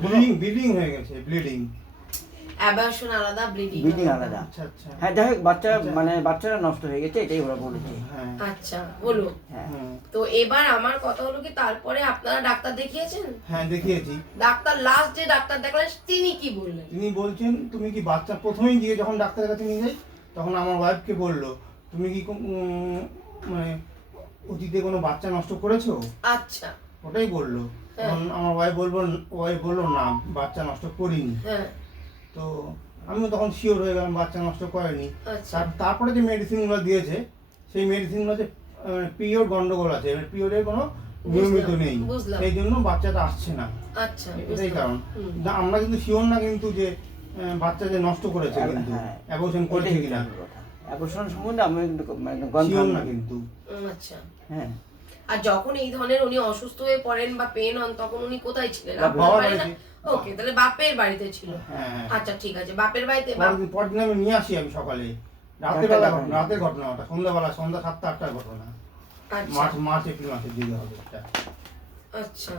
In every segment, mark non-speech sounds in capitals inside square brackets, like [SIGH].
Bleeding bleeding হয়ে গেছে bleeding অ্যাবার্শন আলাদা ব্লিডিং ব্লিডিং আলাদা। আচ্ছা আচ্ছা। হ্যাঁ যাই হোক বাচ্চা আচ্ছা। মানে বাচ্চারা নষ্ট হয়ে গেছে এটাই ওরা বলেছে। হ্যাঁ। আচ্ছা হলো হ্যাঁ। তো এবার আমার কথা হলো কি তারপরে আপনারা ডাক্তার দেখিয়েছেন? হ্যাঁ দেখিয়েছি। ডাক্তার লাস্ট যে ডাক্তার দেখালেন তিনি কি বললেন? তিনি বলছেন তুমি কি বাচ্চা প্রথমেই গিয়ে যখন ডাক্তারের কাছে নিয়ে যাই তখন আমার ওয়াইফকে বলল তুমি কি উম, মানে অতীতে কোনো বাচ্চা নষ্ট করেছ? আচ্ছা। ওটাই বলল। হ্যাঁ। আমার ওয়াইফ বলব ওয়াইফ বলল না বাচ্চা নষ্ট করিনি। হ্যাঁ। তো আমিও তখন শিওর হয়ে গেলাম বাচ্চা নষ্ট করেনি। আচ্ছা। তারপরে যে মেডিসিনগুলো দিয়েছে সেই মেডিসিনগুলো যে পিরিয়ড গন্ডগোল আছে পিরিয়ডের কোনো নিয়মিত নেই। সেই জন্য বাচ্চাটা আসছে না। আচ্ছা এটাই কারণ। আমরা কিন্তু শিওর না কিন্তু যে বাচ্চা যে নষ্ট করেছে কিন্তু হ্যাঁ। অ্যাবর্শন করেছে কিনা। অ্যাবর্শন সম্বন্ধে আমি কিন্তু মানে শিওর না কিন্তু। আচ্ছা। হ্যাঁ। আর যখন এই ধরনের উনি অসুস্থ হয়ে পড়েন বা পেন হন তখন উনি কোথায় ছিলেন। ওকে তাহলে বাপের বাড়িতে ছিল। হ্যাঁ হ্যাঁ। আচ্ছা ঠিক আছে বাপের বাড়িতে পরদিন আমি নিয়ে আসি আমি সকালে। রাতের বেলা দেখান। ঘটনা রাতের ঘটনা ওটা সন্ধ্যাবেলা সন্ধ্যা সাতটা আটটার ঘটনা। আচ্ছা। মার্চ মার্চ এপ্রিল মাসের দিকে হবে এটা আচ্ছা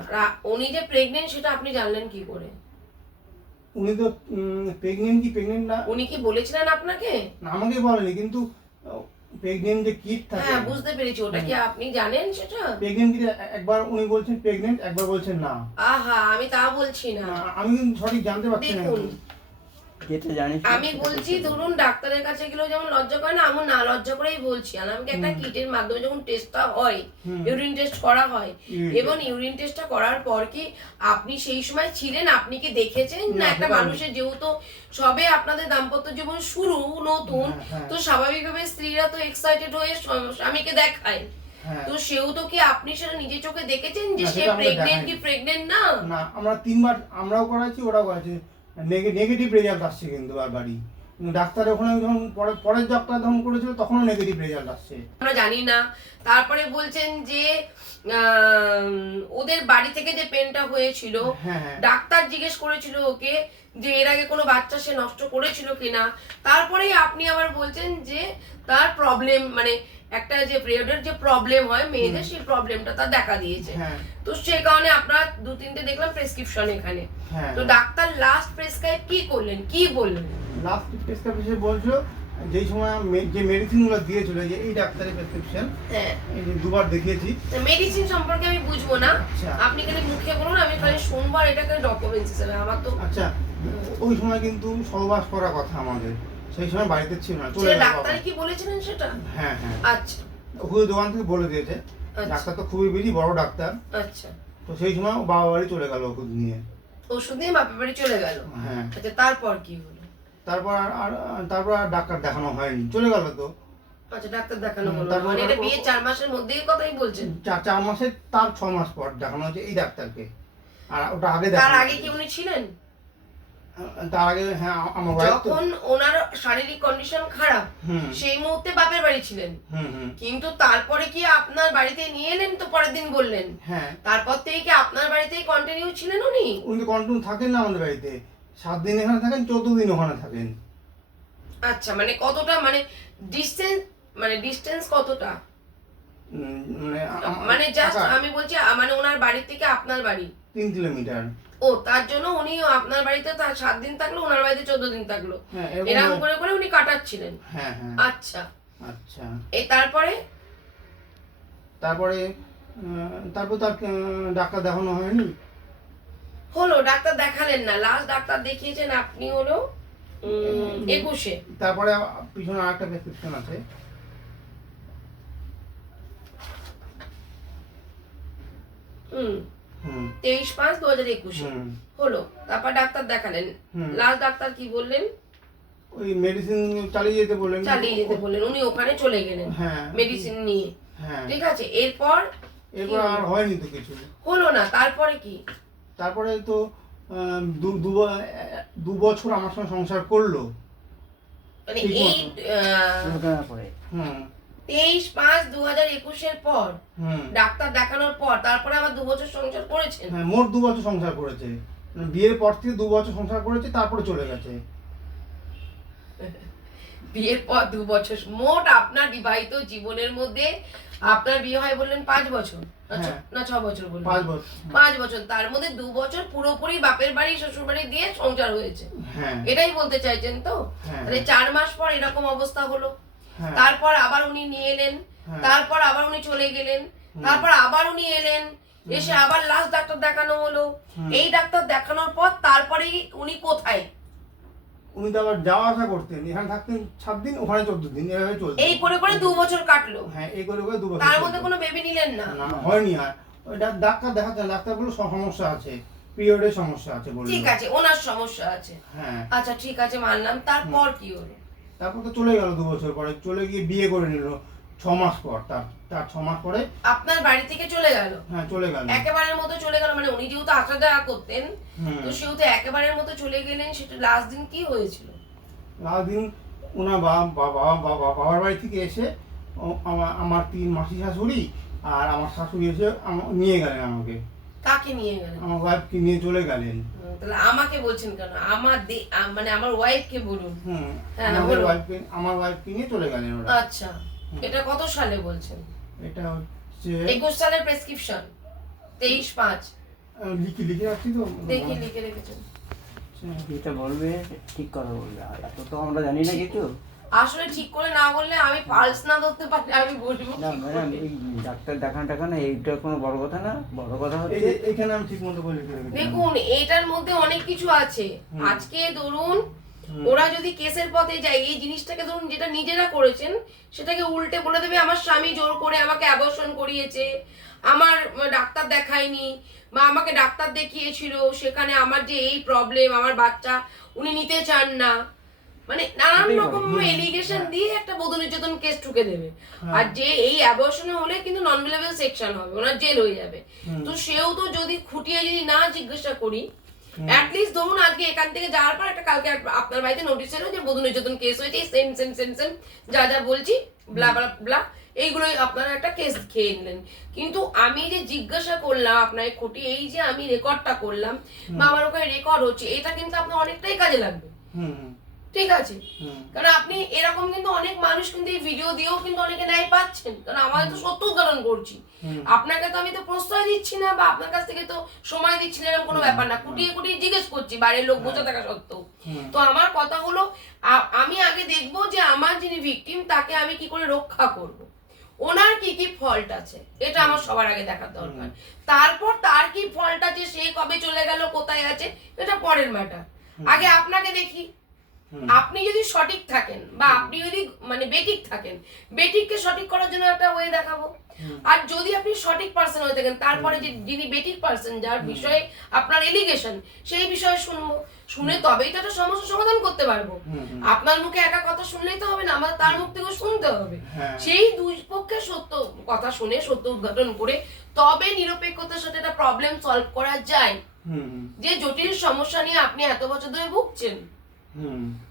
উনি যে প্রেগনেন্ট সেটা আপনি জানলেন কি করে? উনি তো প্রেগনেন্ট কি প্রেগনেন্ট না? উনি কি বলেছিলেন আপনাকে? না, আমাকে বলেনি কিন্তু প্রেগনেন্ট যে কিট থাকে। হ্যাঁ বুঝতে পেরেছি ওটা কি আপনি জানেন সেটা? প্রেগনেন্ট কিট একবার উনি বলছেন প্রেগনেন্ট একবার বলছেন না। আহা আমি তা বলছি না। আমি কিন্তু সঠিক জানতে পারছি না আমি বলছি ধরুন ডাক্তারের কাছে গেলেও যেমন লজ্জা করে না আমি না লজ্জা করেই বলছি। আর আমাকে একটা কিটের মাধ্যমে যখন টেস্টটা হয় ইউরিন টেস্ট করা হয় এবং ইউরিন টেস্টটা করার পর কি আপনি সেই সময় ছিলেন আপনি কি দেখেছেন? না একটা মানুষের যেহেতু সবে আপনাদের দাম্পত্য জীবন শুরু নতুন হ্যাঁ, হ্যাঁ। তো স্বাভাবিকভাবে স্ত্রীরা তো এক্সাইটেড হয়ে স্বামীকে দেখায়। হ্যাঁ। তো সেও তো কি আপনি সেটা নিজের চোখে দেখেছেন যে সে প্রেগনেন্ট কি প্রেগনেন্ট না? না আমরা তিনবার আমরাও করাচ্ছি ওরাও করাচ্ছি। নেগেটিভ রেজাল্ট আসছে কিন্তু বারবারই। ডাক্তার ওখানে যখন পরে পরের ডাক্তার যখন করেছিল তখনও নেগেটিভ রেজাল্ট আসছে। আমরা জানি না। তারপরে বলছেন যে ওদের বাড়ি থেকে যে পেনটা হয়েছিল হ্যাঁ হ্যাঁ। ডাক্তার জিজ্ঞেস করেছিল ওকে যে এর আগে কোনো বাচ্চা সে নষ্ট করেছিল কিনা? তারপরেই আপনি আবার বলছেন যে তার প্রবলেম মানে একটা যে পিরিয়ডের যে প্রবলেম হয় মেয়েদের সেই প্রবলেমটা তার দেখা দিয়েছে। হ্যাঁ। তো সে কারণে আপনার দু তিনটে দেখলাম প্রেসক্রিপশন এখানে। হ্যাঁ। তো ডাক্তার লাস্ট প্রেসক্রাইব কি করলেন? কি বললেন? লাস্ট প্রেসক্রিপশন বলছিল যেই সময় যে মেডিসিনগুলো দিয়েছিল যে এই ডাক্তারের প্রেসক্রিপশন হ্যাঁ। এই যে দুবার দেখিয়েছি। মেডিসিন সম্পর্কে আমি বুঝব না। আচ্ছা। আপনি খালি মুখে বলুন আমি খালি সোমবার এটাকে ডকুমেন্টস হিসেবে আমার তো আচ্ছা ওই সময় কিন্তু সহবাস করা কথা আমাদের। সেই সময় বাড়িতে ছিল না চলে ডাক্তারে। কি বলেছিলেন সেটা? হ্যাঁ হ্যাঁ। আচ্ছা। ওষুধের দোকান থেকে বলে দিয়েছে। আচ্ছা। ডাক্তার তো খুবই বেশি বড় ডাক্তার। আচ্ছা। তো সেই সময় বাবা বাড়ি চলে গেল ওষুধ নিয়ে। ওষুধ নিয়ে বাপের বাড়ি চলে গেল? হ্যাঁ। আচ্ছা তারপর কি হলো? তারপর আর তারপর আর ডাক্তার দেখানো হয়নি। চলে গেল তো। আচ্ছা ডাক্তার দেখানো হলো মানে এটা বিয়ে চার মাসের মধ্যেই কথাই বলছেন? চার চার মাসের তার ছ মাস পর দেখানো হচ্ছে এই ডাক্তারকে। আর ওটা আগে তার আগে কি উনি ছিলেন? তার আগে হ্যাঁ আমার যখন ওনার শারীরিক কন্ডিশন খারাপ সেই মুহূর্তে বাপের বাড়ি ছিলেন। কিন্তু তারপরে কি আপনার বাড়িতে নিয়ে এলেন তো পরের দিন বললেন? হ্যাঁ। তারপর থেকে কি আপনার বাড়িতেই কন্টিনিউ ছিলেন উনি? উনি কন্টিনিউ থাকেন না আমাদের বাড়িতে। সাত দিন এখানে থাকেন চোদ্দ দিন ওখানে থাকেন। আচ্ছা মানে কতটা মানে ডিস্টেন্স মানে ডিস্টেন্স কতটা? মানে মানে জাস্ট আমি বলছি মানে ওনার বাড়ি থেকে আপনার বাড়ি? তিন কিলোমিটার। ও তার জন্য উনি আপনার বাড়িতে তার সাত দিন থাকল ওনার বাড়িতে চোদ্দ দিন থাকল। হ্যাঁ এরকম করে করে উনি কাটাচ্ছিলেন। হ্যাঁ হ্যাঁ। আচ্ছা। আচ্ছা। এই তারপরে? তারপরে তারপর তার ডাক্তার দেখানো হয়নি? হলো ডাক্তার দেখালেন না। লাস্ট ডাক্তার দেখিয়েছেন আপনি হলো একুশে। তারপরে পিছনে আরেকটা প্রেসক্রিপশন আছে হুম হুম তেইশ পাঁচ দু হাজার একুশে। হুম। হলো। তারপর ডাক্তার দেখালেন। লাস্ট ডাক্তার কি বললেন? ওই মেডিসিন চালিয়ে যেতে বললেন। চালিয়ে যেতে বললেন। উনি ওখানে চলে গেলেন হ্যাঁ। মেডিসিন নিয়ে। হ্যাঁ। ঠিক আছে? এরপর এরপর আর হয়নি তো কিছু। হলো না। তারপরে কি? তারপরে তো দু- দু ব- দু বছর আমার সঙ্গে সংসার করল। মানে এই হুম। তেইশ পাঁচ দু হাজার একুশের পর। ডাক্তার দেখানোর পর তারপরে আবার দু বছর সংসার করেছেন? হ্যাঁ মোট দু বছর সংসার করেছে। বিয়ের পর থেকে দু বছর সংসার করেছে তারপরে চলে গেছে। [LAUGHS] বিয়ের পর দু বছর মোট আপনার বিবাহিত জীবনের মধ্যে আপনার বিয়ে হয় বললেন পাঁচ বছর? না ছ- হ্যাঁ। না ছ বছর বললেন। পাঁচ বছর। পাঁচ বছর তার মধ্যে দু বছর পুরোপুরি বাপের বাড়ি শ্বশুর বাড়ি দিয়ে সংসার হয়েছে। হ্যাঁ। এটাই বলতে চাইছেন তো? হ্যাঁ। তাহলে চার মাস পর এরকম অবস্থা হলো। তারপর আবার উনি নিয়ে এলেন হ্যাঁ। তারপর আবার উনি চলে গেলেন তারপর আবার উনি এলেন এসে আবার লাস্ট ডাক্তার দেখানো হলো। এই ডাক্তার দেখানোর পর তারপরেই উনি কোথায়? উনি তো আবার যাওয়া আসা করতেন এখানে থাকতেন সাত দিন ওখানে চোদ্দ দিন এভাবে চলতো এই করে করে দু বছর কাটলো। হ্যাঁ এই করে করে দু বছর তার মধ্যে কোনো বেবি নিলেন না? হয়নি আর। ডাক্তার ডাক্তার বলল সমস্যা আছে পিরিয়ডের সমস্যা আছে বলল। ঠিক আছে ওনার সমস্যা আছে। হ্যাঁ। আচ্ছা ঠিক আছে মানলাম। তারপর কি হলো? তারপর তো চলে গেল দু বছর পরে চলে গিয়ে বিয়ে করে নিল ছ মাস পর তার তার ছ মাস পরে। আপনার বাড়ি থেকে চলে গেল? হ্যাঁ চলে গেল। একেবারের মতো চলে গেল মানে উনি যেহেতু আসা যাওয়া করতেন তো সেহেতু একেবারের মতো চলে গেলেন সেটা লাস্ট দিন কি হয়েছিল? লাস্ট দিন ওনার বাবা বাবা বাবা বাবার বাড়ি থেকে এসে আমার আমার তিন মাসি শাশুড়ি আর আমার শাশুড়ি এসে নিয়ে গেলেন আমাকে। কাকে নিয়ে গেলেন। আমার ওয়াইফকে নিয়ে চলে গেলেন। তাহলে আমাকে বলছেন কেন? আমার মানে আমার ওয়াইফকে বলুন। হুম হ্যাঁ, আমাদের বলুন। ওয়াইফকে আমার ওয়াইফকে নিয়ে চলে গেলেন ওরা। আচ্ছা। এটা কত সালে বলছেন? এটা হচ্ছে একুশ সালের প্রেসক্রিপশন তেইশ পাঁচ। আমি লিখে লিখে রাখছি তো। দেখি লিখে রেখেছেন। যেটা বলবে ঠিক কথা বলবে। আর এত তো আমরা জানি না কিছু। আসলে ঠিক করে না বললে আমি পালস না ধরতে পারলে আমি বলব না ম্যাডাম এই ডাক্তার দেখান টাকানো এইটা কোনো বড় কথা না বড় কথা হচ্ছে এখানে আমি ঠিক মতো করে দেখুন এটার মধ্যে অনেক কিছু আছে। আজকে ধরুন ওরা যদি কেসের পথে যায় এই জিনিসটাকে ধরুন যেটা নিজেরা করেছেন সেটাকে উল্টে বলে দেবে আমার স্বামী জোর করে আমাকে অ্যাবর্শন করিয়েছে আমার ডাক্তার দেখায়নি বা আমাকে ডাক্তার দেখিয়েছিল সেখানে আমার যে এই প্রবলেম আমার বাচ্চা উনি নিতে চান না। মানে নানান রকম এলিগেশন হ্যাঁ। দিয়ে একটা বধূ নির্যাতন কেস ঠুকে দেবে। হ্যাঁ। আর যে এই অ্যাবর্শনে হলে কিন্তু নন বিলেবল সেকশন হবে ওনার জেল হয়ে যাবে। তো সেও তো যদি খুঁটিয়ে যদি না জিজ্ঞাসা করি। অ্যাটলিস্ট ধরুন আজকে এখান থেকে যাওয়ার পর একটা কালকে আপনার বাড়িতে নোটিশ এলো যে বধূ নির্যাতন কেস হয়েছে সেম সেম সেম সেম যা যা বলছি ব্লা ব্লা ব্লা এইগুলোই আপনারা একটা কেস খেয়ে নিলেন। কিন্তু আমি যে জিজ্ঞাসা করলাম আপনাকে খুঁটি এই যে আমি রেকর্ডটা করলাম বা আমার ওখানে রেকর্ড হচ্ছে এটা কিন্তু আপনার অনেকটাই কাজে লাগবে। ঠিক আছে? কারণ আপনি এরকম কিন্তু অনেক মানুষ কিন্তু এই ভিডিও দিয়েও কিন্তু অনেকে ন্যায় পাচ্ছেন। কারণ আমার তো সত্য উদাহরণ করছি। আপনাকে তো আমি তো প্রশ্রয় দিচ্ছি না বা আপনার কাছ থেকে তো সময় দিচ্ছি না এরকম কোনো ব্যাপার না। কুটিয়ে কুটিয়ে জিজ্ঞেস করছি বাইরের লোক বোঝা থাকা সত্ত্বেও। তো আমার কথা হলো আমি আগে দেখব যে আমার যিনি ভিকটিম তাকে আমি কি করে রক্ষা করব। ওনার কি কি ফল্ট আছে? এটা আমার সবার আগে দেখার দরকার। তারপর তার কি ফল্ট আছে সে কবে চলে গেল কোথায় আছে এটা পরের ম্যাটার আগে আপনাকে দেখি। আপনি যদি সঠিক থাকেন বা আপনি যদি মানে বেঠিক থাকেন বেঠিককে সঠিক করার জন্য একটা ওয়ে দেখাবো। আর যদি আপনি সঠিক পার্সন হয়ে থাকেন তারপরে যে যিনি বেঠিক পার্সন যার বিষয়ে আপনার এলিগেশন সেই বিষয়ে শুনব। শুনে তবেই তো একটা সমস্যা সমাধান করতে পারব। আপনার মুখে একা কথা শুনলেই তো হবে না আমার তার মুখ থেকেও শুনতে হবে। হ্যাঁ। সেই দুই পক্ষে সত্য কথা শুনে সত্য উদ্ঘাটন করে তবে নিরপেক্ষতার সাথে একটা প্রবলেম সলভ করা যায়। যে জটিল সমস্যা নিয়ে আপনি এত বছর ধরে ভুগছেন।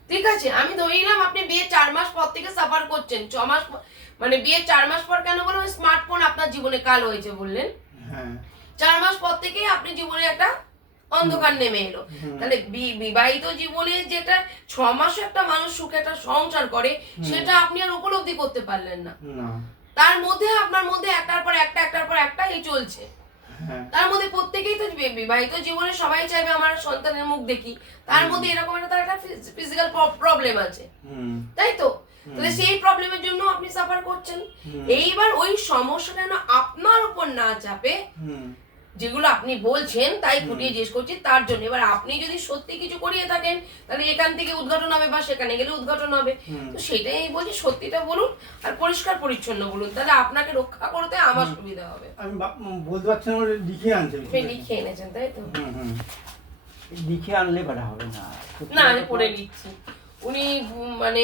ঠিক আছে আমি ধরে নিলাম আপনি বিয়ে চার মাস পর থেকে সাফার করছেন। ছ মাস মানে বিয়ে চার মাস পর কেন বললাম স্মার্টফোন আপনার জীবনে কাল হয়েছে বললেন। হ্যাঁ। চার মাস পর থেকেই আপনি জীবনে একটা অন্ধকার নেমে এলো। তাহলে বিবাহিত জীবনে যেটা ছ মাসে একটা মানুষ সুখে একটা সংসার করে সেটা আপনি আর উপলব্ধি করতে পারলেন না। না। তার মধ্যে আপনার মধ্যে একটার পর একটা একটার পর একটা এই চলছে। হ্যাঁ। তার প্রত্যেকেই তো বিবাহিত জীবনে সবাই চাইবে আমার সন্তানের মুখ দেখি। তার মধ্যে এরকম একটা তার একটা ফিজিক্যাল প্রবলেম আছে। তাই তো? তাহলে সেই প্রবলেমের জন্য আপনি সাফার করছেন। এইবার ওই সমস্যাটা যেন আপনার উপর না চাপে যেগুলো আপনি বলছেন তাই ফুটিয়ে জিজ্ঞেস করছি তার জন্য। এবার আপনি যদি সত্যি কিছু করিয়ে থাকেন তাহলে এখান থেকে উদ্ঘাটন হবে বা সেখানে গেলে উদ্ঘাটন হবে। তো সেটাই আমি বলছি সত্যিটা বলুন আর পরিষ্কার পরিচ্ছন্ন বলুন তাহলে আপনাকে রক্ষা করতে আমার সুবিধা হবে। আমি বলতে পারছি না লিখে আনছে। লিখে এনেছেন তাই তো? লিখে আনলে পারা হবে না। না আমি পড়ে নিচ্ছি উনি মানে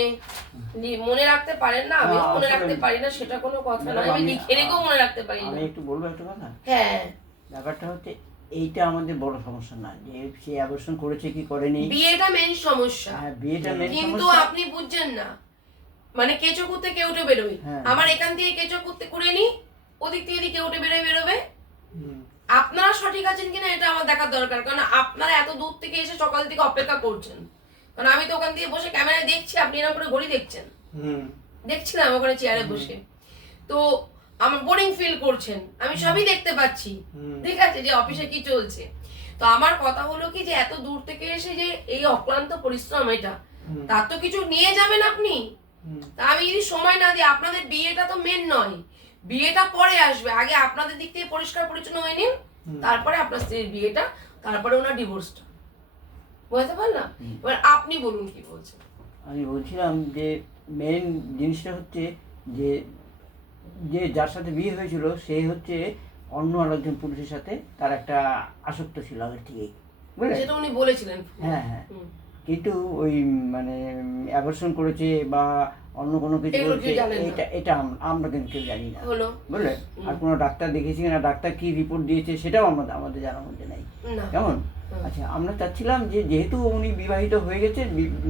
মনে রাখতে পারেন না আমিও না, মনে রাখতে পারি না সেটা কোনো কথা না আমি আমি- লিখে রেখেও মনে রাখতে পারি না। আমি একটু বলব একটা কথা? হ্যাঁ। ব্যাপারটা হচ্ছে এইটা আমাদের বড় সমস্যা না। যে সে অ্যাবর্শন করেছে কি করেনি? বিয়েটা মেন সমস্যা। হ্যাঁ বিয়েটা মেন কিন্তু আপনি বুঝছেন না। মানে কেঁচো কুত্তে কেউটে বেরোবে। হ্যাঁ। আমার এখান থেকে কেঁচো কুত্তে করে নি ওদিক থেকে এদিকে কেউটে বেরোয় বেরোবে। আপনারা সঠিক আছেন কিনা এটা আমার দেখার দরকার। কারণ আপনারা এত দূর থেকে এসে সকাল থেকে অপেক্ষা করছেন। কারণ আমি তো ওখান দিয়ে বসে ক্যামেরায় দেখছি আপনি এরকম করে ঘড়ি দেখছেন। হুম। দেখছিলাম ওখানে চেয়ারে বসে। তো আমার বোরিং ফিল করছেন। আমি সবই দেখতে পাচ্ছি। ঠিক আছে যে অফিসে কি চলছে। তো আমার কথা হলো কি যে এত দূর থেকে এসে যে এই অক্লান্ত পরিশ্রম এটা তার তো কিছু নিয়ে যাবেন আপনি? তা আমি যদি সময় না দিই আপনাদের বিয়েটা তো মেন নয়। বিয়েটা পরে আসবে। আগে আপনাদের দিক থেকে পরিষ্কার পরিচ্ছন্ন হয়ে নিন। তারপরে আপনার স্ত্রীর বিয়েটা তারপরে ওনার ডিভোর্সটা বুঝতে পারলাম? এবার আপনি বলুন কি বলছেন? আমি বলছিলাম যে মেন জিনিসটা হচ্ছে যে যে যার সাথে বিয়ে হয়েছিল সে হচ্ছে অন্য আরেকজন পুরুষের সাথে তার একটা আসক্ত ছিল আগের থেকেই। সেটা উনি বলেছিলেন। হ্যাঁ হ্যাঁ। কিন্তু ওই মানে অ্যাবর্শন করেছে বা অন্য কোনো কিছু করেছে না। এটা এটা আমরা কিন্তু কেউ জানি না। বুঝলে? আর কোনো ডাক্তার দেখেছি কিনা ডাক্তার কি রিপোর্ট দিয়েছে সেটাও আমাদের আমাদের জানার মধ্যে নেই। না। কেমন? আচ্ছা আমরা চাচ্ছিলাম যে যেহেতু উনি বিবাহিত হয়ে গেছে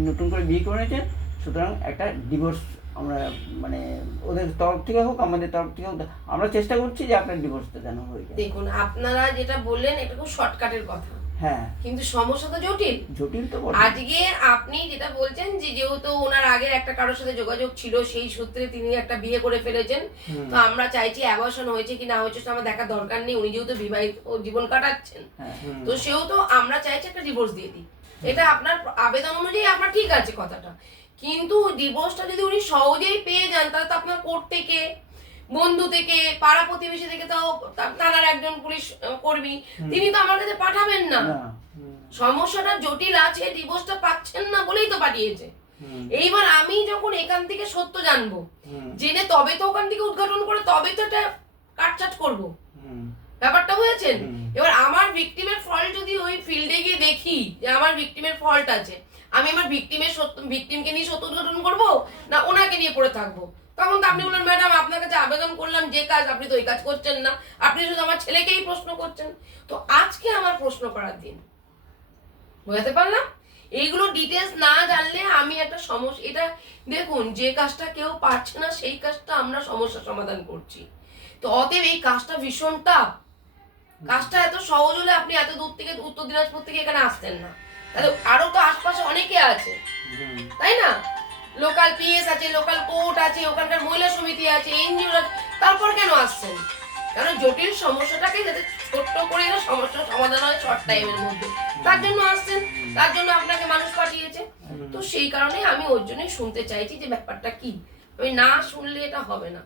নতুন করে বিয়ে করে নিয়েছেন সুতরাং একটা ডিভোর্স আমরা মানে ওদের তরফ থেকে হোক আমাদের তরফ থেকে হোক আমরা চেষ্টা করছি যে আপনার ডিভোর্সটা যেন হয়ে যায়। দেখুন আপনারা যেটা বললেন এটা খুব শর্টকাটের কথা। হ্যাঁ। কিন্তু সমস্যা তো জটিল। জটিল তো আজকে আপনি যেটা বলছেন যে যেহেতু ওনার আগের একটা কারোর সাথে যোগাযোগ ছিল সেই সূত্রে তিনি একটা বিয়ে করে ফেলেছেন। তো আমরা চাইছি অ্যাবর্শন হয়েছে কি না হয়েছে সেটা আমার দেখার দরকার নেই। উনি যেহেতু বিবাহিত জীবন কাটাচ্ছেন। হ্যাঁ হুম। তো আমরা চাইছি একটা ডিভোর্স দিয়ে দিই। এটা আপনার আবেদন অনুযায়ী আপনার ঠিক আছে কথাটা। কিন্তু ডিভোর্সটা যদি উনি সহজেই পেয়ে যান তাহলে তো আপনার কোর্ট থেকে বন্ধু থেকে পাড়া প্রতিবেশী থেকে তো তা- থানার একজন পুলিশ কর্মী তিনি তো আমার কাছে পাঠাবেন না। সমস্যাটা জটিল আছে ডিভোর্সটা পাচ্ছেন না বলেই তো পাঠিয়েছে। এইবার আমি যখন এখান থেকে সত্য জানব জেনে তবে তো ওখান থেকে উদ্ঘাটন করে তবে তো এটা কাটচাট করব। ব্যাপারটা বুঝেছেন এবার আমার ভিকটিমের ফল্ট যদি ওই ফিল্ডে গিয়ে দেখি যে আমার ভিকটিমের ফল্ট আছে আমি আমার ভিকটিমের ভিকটিমকে নিয়ে সত্য উদ্ঘাটন করব না ওনাকে নিয়ে পড়ে থাকব? তখন তো আপনি বললেন, ম্যাডাম, আপনার কাছে আবেদন করলাম যে কাজ, আপনি তো ওই কাজ করছেন না। আপনি শুধু আমার ছেলেকেই প্রশ্ন করছেন। তো আজকে আমার প্রশ্ন করার দিন। বোঝাতে পারলাম? এইগুলো ডিটেলস না জানলে আমি একটা সমস্যা এটা দেখুন, যে কাজটা কেউ পারছে না, সেই কাজটা আমরা সমস্যা সমাধান করছি। তো অতএব এই কাজটা ভীষণ টাফ কাজটা এত সহজ হলে আপনি এত দূর থেকে উত্তর দিনাজপুর থেকে এখানে আসতেন না। তাহলে আরও তো আছে। তাই না? লোকাল পিএস আছে লোকাল কোর্ট আছে ওখানকার মহিলা সমিতি আছে এনজিও আছে। তারপর কেন আসছেন? কারণ জটিল সমস্যাটাকে যাতে ছোট্ট করে না সমস্যার সমাধান হয় শর্ট টাইমের মধ্যে? তার জন্য আসছেন। তার জন্য আপনাকে মানুষ পাঠিয়েছে। তো সেই কারণে আমি ওর জন্যই শুনতে চাইছি যে ব্যাপারটা কি? আমি না শুনলে এটা হবে না।